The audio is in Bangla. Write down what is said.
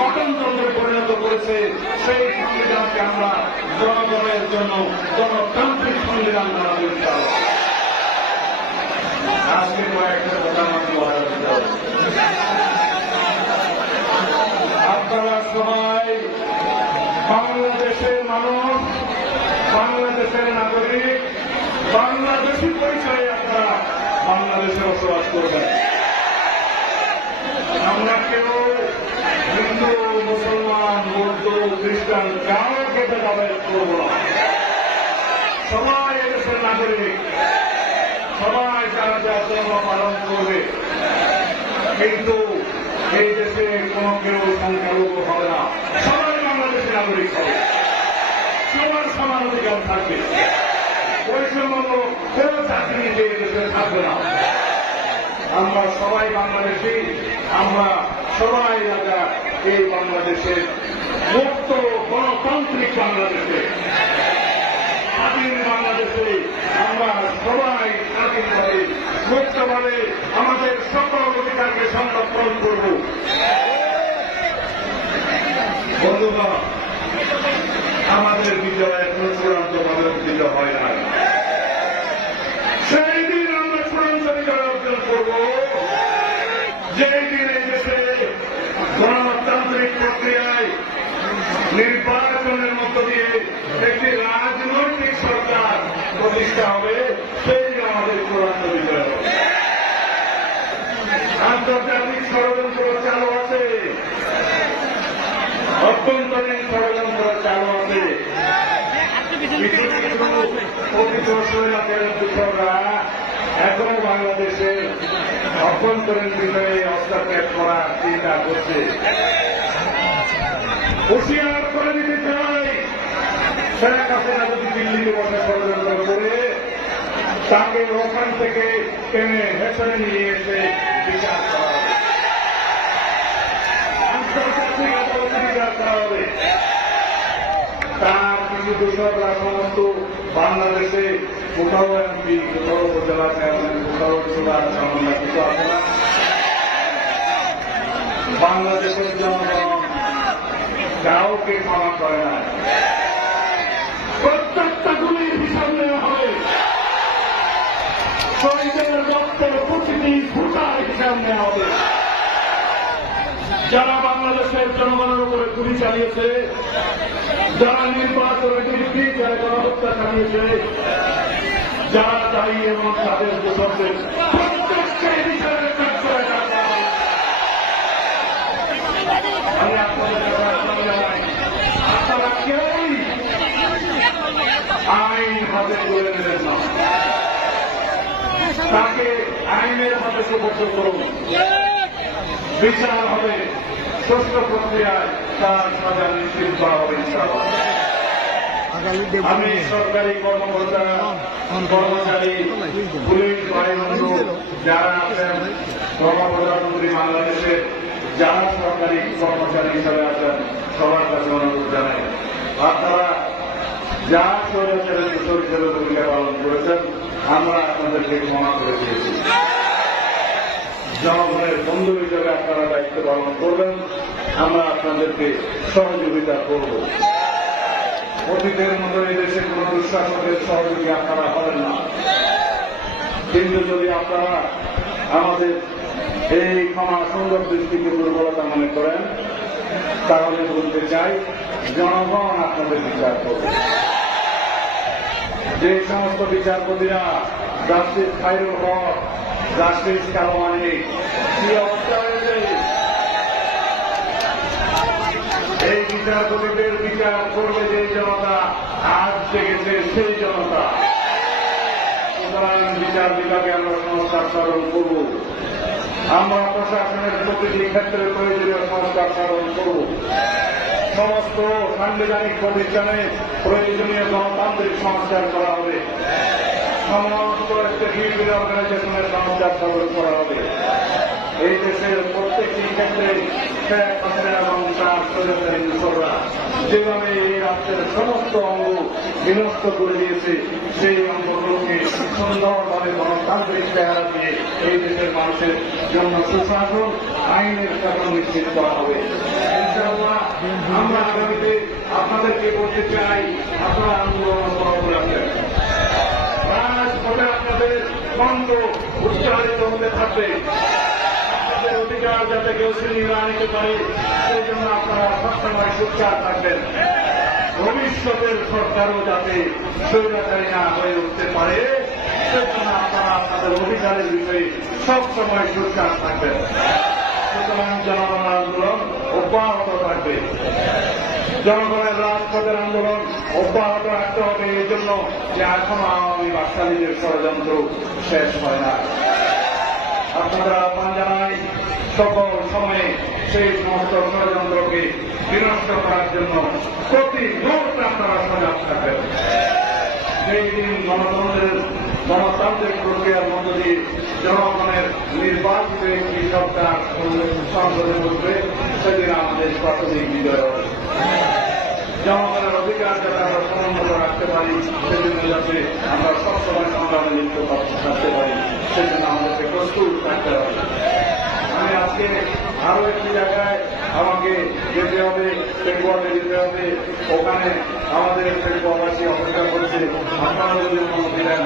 গঠনতন্ত্রে পরিণত করেছে, সেই সংবিধানকে আমরা জনগণের জন্য গণতান্ত্রিক সংবিধান বানাতে চাই। আজকে কয়েকটা কথা আমাকে বলা হচ্ছে, আপনারা সবাই বাংলাদেশের মানুষ, বাংলাদেশের নাগরিক, বাংলাদেশি পরিচয়ে আপনারা বাংলাদেশে বসবাস করবেন। আমরা কেউ হিন্দু, মুসলমান, বৌদ্ধ, খ্রিস্টান কাউকে ভেদাভেদ করব না। সবাই এদেশের নাগরিক, সবাই যারা যা ধর্ম পালন করবে, কিন্তু এই দেশে কোনো কেউ সংখ্যালঘু হবে না। সবাই বাংলাদেশের নাগরিক হবে, সবার সমান অধিকার থাকবে, বৈষম্যমূলক কোনো চাকরিতে এই দেশে থাকবে না। আমরা সবাই বাংলাদেশি, আমরা সবাই রাজা এই বাংলাদেশের মুক্ত গণতান্ত্রিক বাংলাদেশে, স্বাধীন বাংলাদেশে আমরা সবাই স্বাধীনভাবে মুক্তভাবে আমাদের সকল অধিকারকে সংরক্ষণ করব। বন্ধুরা, আমাদের বিজয় এখন চূড়ান্তভাবে অর্জিত হয় না। সেই দিন আমরা চূড়ান্ত বিজয় অর্জন করব, যেই দিন এই দেশে গণতান্ত্রিক প্রক্রিয়ায় নির্বাচনের মধ্য দিয়ে একটি রাজনৈতিক সরকার প্রতিষ্ঠা হবে, সেই দিন আমাদের চূড়ান্ত বিজয় হবে। আন্তর্জাতিক ষড়যন্ত্র চালু আছে, অভ্যন্তরীণ ষড়যন্ত্র চালু আছে। কিছু পতিত স্বৈরাচারের দূষকরা এখনো বাংলাদেশের অভ্যন্তরীণ বিষয়ে হস্তক্ষেপ করার চিন্তা করছে। হুঁশিয়ার করে দিতে চাই, শেখ হাসিনা যদি দিল্লিতে বসে ষড়যন্ত্র করে, তাকে ওখান থেকে টেনে হেসড়ে নিয়ে এসে বিচার করা হবে, আন্তর্জাতিক আদালতে বিচার করা হবে। তার কিছু দূষকরা সমস্ত বাংলাদেশে কোথাও এমপি, কোথাও উপজেলা চেয়ারম্যান, কোথাও জেলা চেয়ারম্যান, কিছু আছে না। বাংলাদেশের জনগণ কাউকে ক্ষমা করে না, প্রত্যেকটা গুলির হিসাব নেওয়া হবে, শহীদের রক্তের প্রতিটি ফুটার হিসাব নেওয়া হবে। যারা বাংলাদেশের জনগণের উপরে গুলি চালিয়েছে, যারা নির্বাচনের বিরুদ্ধে যারা গণহত্যা চালিয়েছে, যারা দায়ী এবং তাদের দোষকদের প্রত্যেককে বিচারের কাজ করে রাখা হবে। আমি আপনাদের জানাই, আপনারা কেউই আইন হাতে তুলে নেবেন না, তাকে আইনের হাতে সুপর্দ করুন, বিচার হবে, সুষ্ঠু প্রক্রিয়ায় তার সাজা নিশ্চিত করা হবে ইনশাআল্লাহ। আমি সরকারি কর্মকর্তা, কর্মচারী, পুলিশ বাহিনী যারা আছেন, কর্মপ্রধানমন্ত্রী বাংলাদেশের যারা সরকারি কর্মচারী হিসাবে আছেন, সবার কাছে অনুরোধ জানাই, আপনারা যা স্বৈরাচারের দূষক হিসেবে ভূমিকা পালন করেছেন, আমরা আপনাদেরকে ক্ষমা করে দিয়েছি। জনগণের বন্ধু হিসেবে আপনারা দায়িত্ব পালন করবেন, আমরা আপনাদেরকে সহযোগিতা করব। অতীতের মতো এই দেশে কোন দুঃশাসনের সহযোগী আপনারা হবেন না, কিন্তু যদি আপনারা আমাদের এই ক্ষমা সুন্দর দৃষ্টিকে দুর্বলতা মনে করেন, তাহলে বলতে চাই জনগণ আপনাদের বিচার করবে। যে সমস্ত বিচারপতিরা জাস্টিস খায়রুল হক, জাস্টিস কালো মানিক কি অবস্থা হয়েছে, এই বিচারপতিদের বিচার করবে যে জনতা আজ জেগেছে, সেই জনতা। সুতরাং বিচার বিভাগে আমরা সংস্কার সাধন করব, আমরা প্রশাসনের প্রতিটি ক্ষেত্রে প্রয়োজনীয় সংস্কার সাধন করব, সমস্ত সাংবিধানিক প্রতিষ্ঠানে প্রয়োজনীয় গণতান্ত্রিক সংস্কার করা হবে, সমস্ত স্টেটুইটারি অর্গানাইজেশনের সংস্কার সাধন করা হবে। এই দেশের প্রত্যেকটি ক্ষেত্রে শেখ হাসিনা এবং তার স্বৈরাচারী দূষকরা যেভাবে এই রাষ্ট্রের সমস্ত অঙ্গ বিনষ্ট করে দিয়েছে, সেই অঙ্গগুলোকে সুন্দরভাবে গণতান্ত্রিক চেহারা দিয়ে এই দেশের মানুষের জন্য সুশাসন, আইনের শাসন নিশ্চিত করা হবে। আমরা আগামীতে আপনাদেরকে বলতে চাই, আপনারা আন্দোলন অব্যাহত রাখবেন। রাজপথে আপনাদের কণ্ঠ উচ্চারিত হতে থাকবে। আপনাদের অধিকার যাতে কেউ ছিনিয়ে না নিতে পারে, সেই জন্য আপনারা সবসময় সোচ্চার থাকবেন। ভবিষ্যতের সরকারও যাতে স্বৈরাচারী না হয়ে উঠতে পারে, সেজন্য আপনারা আপনাদের অধিকারের বিষয়ে সবসময় সোচ্চার থাকবেন। সুতরাং জনগণ আন্দোলন অব্যাহত থাকবে। জনগণের রাজপথের আন্দোলন অব্যাহত রাখতে হবে, এই জন্য যে এখনো আওয়ামী বাকশালীদের ষড়যন্ত্র শেষ হয় না। আপনারা আহ্বান জানাই, সকল সময়ে সেই সমস্ত ষড়যন্ত্রকে বিনষ্ট করার জন্য প্রতি মুহূর্তে আপনারা সজাগ থাকবেন। সেই দিন গণতান্ত্রিক প্রক্রিয়ার মধ্য দিয়ে জনগণের নির্বাচিত একটি সরকার সংসদে বসবে, সেদিন আমাদের প্রাথমিক বিজয় হবে। জনগণের অধিকার যাতে আমরা সমুন্নত রাখতে পারি, সেজন্য যাতে আমরা সবসময় সংগ্রামে লিপ্ত থাকতে পারি, সেজন্য আমাদেরকে প্রস্তুত থাকতে হবে। আমি আজকে আরো একটি জায়গায় আমাকে যেতে হবে, পেটুয়াতে যেতে হবে। ওখানে আমাদের পেটুয়াবাসী অপেক্ষা করছে, আপনারা যদি অনুমতি দেন